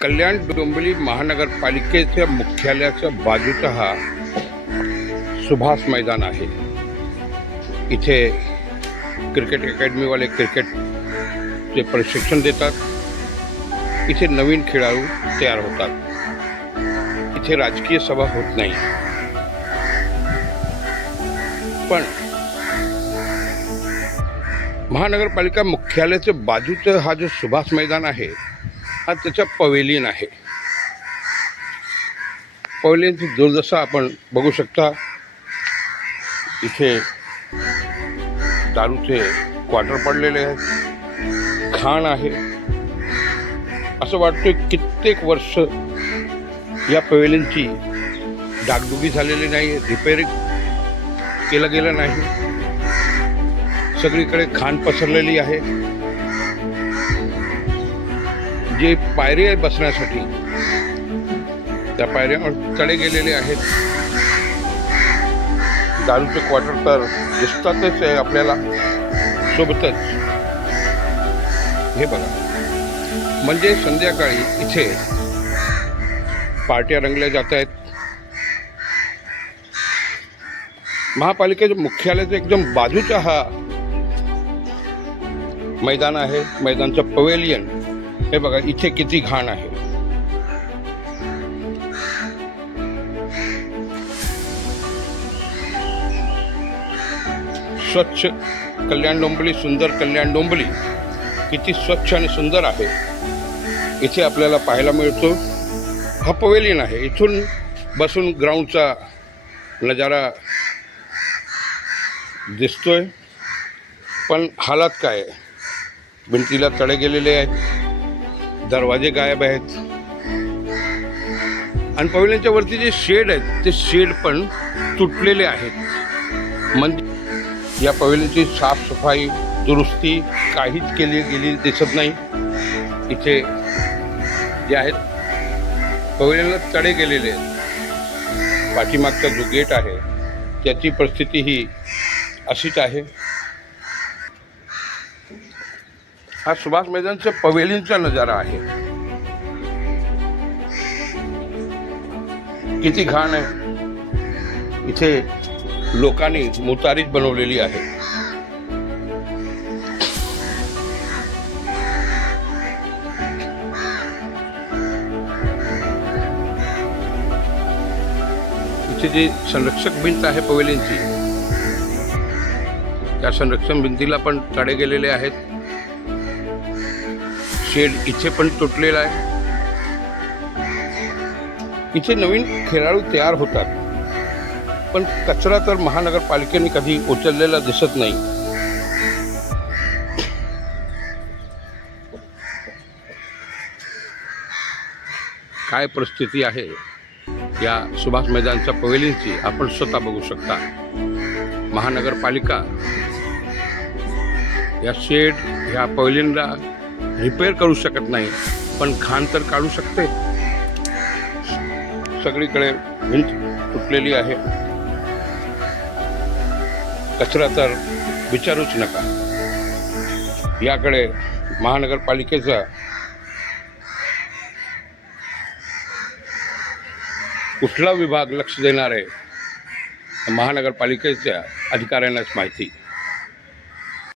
कल्याण डोंबिवली महानगरपालिकेच्या मुख्यालयाच्या बाजूचा हा सुभाष मैदान आहे। इथे क्रिकेट अकॅडमीवाले क्रिकेटचे प्रशिक्षण देतात। इथे नवीन खेळाडू तयार होतात। इथे राजकीय सभा होत नाही, पण महानगरपालिका मुख्यालयाच्या बाजूचं हा जो सुभाष मैदान आहे हा त्याचा पवेलियन आहे। पवेलियनची दुर्दशा आपण बघू शकता। इथे दारूचे क्वार्टर पडलेले आहेत, घाण आहे। असं वाटतं कित्येक वर्ष या पवेलियनची डागडुगी झालेली नाही, रिपेअरिंग केलं गेलं नाही। सगळीकडे घाण पसरलेली आहे। जे पायरी आहे बसण्यासाठी त्या पायऱ्यावर तडे गेलेले आहेत। दारूचे क्वार्टर तर दिसतातच आहे आपल्याला, सोबतच हे बघा, म्हणजे संध्याकाळी इथे पार्ट्या रंगल्या जात आहेत। महापालिकेच्या मुख्यालयाच्या एकदम बाजूचा हा मैदान आहे, मैदानचं पवेलियन। हे बघा इथे किती घाण आहे। स्वच्छ कल्याण डोंबिवली, सुंदर कल्याण डोंबिवली किती स्वच्छ आणि सुंदर आहे इथे आपल्याला पाहायला मिळतो। हा पवेलियन आहे, इथून बसून ग्राउंडचा नजारा दिसतोय। पण हालात काय आहे, भिंतीला तडे गेलेले आहेत, दरवाजे गायब आहेत, आणि पवेलियनच्या वरती जे शेड आहेत ते शेड पण तुटलेले आहेत। म्हणजे या पवेलियनची साफसफाई दुरुस्ती काहीच केली गेली दिसत नाही। इथे जे आहेत पवेलियनला तडे गेलेले आहेत। पाठीमागचा जो गेट आहे त्याची परिस्थिती ही अशीच आहे। हा सुभाष मैदानचा पवेलियनचा नजारा आहे। किती घाण आहे। इथे लोकांनी मुतारीच बनवलेली आहे। इथे जी संरक्षक भिंत आहे पवेलियनची, त्या संरक्षण भिंतीला पण तडे गेलेले आहेत। शेड इथे पण तुटलेला आहे। इथे नवीन खेळाडू तयार होतात, पण कचरा तर महानगरपालिकेने कधी उचललेला दिसत नाही। काय परिस्थिती आहे या सुभाष मैदानच्या पवेलियनची आपण स्वतः बघू शकता। महानगरपालिका या शेड ह्या पवेलियनला रिपेअर करू शकत नाही, पण घाण तर काढू शकते। सगळीकडे भिंत तुटलेली आहे, कचरा तर विचारूच नका। याकडे महानगरपालिकेचा कुठला विभाग लक्ष देणार आहे, महानगरपालिकेच्या अधिकाऱ्यांनाच माहिती।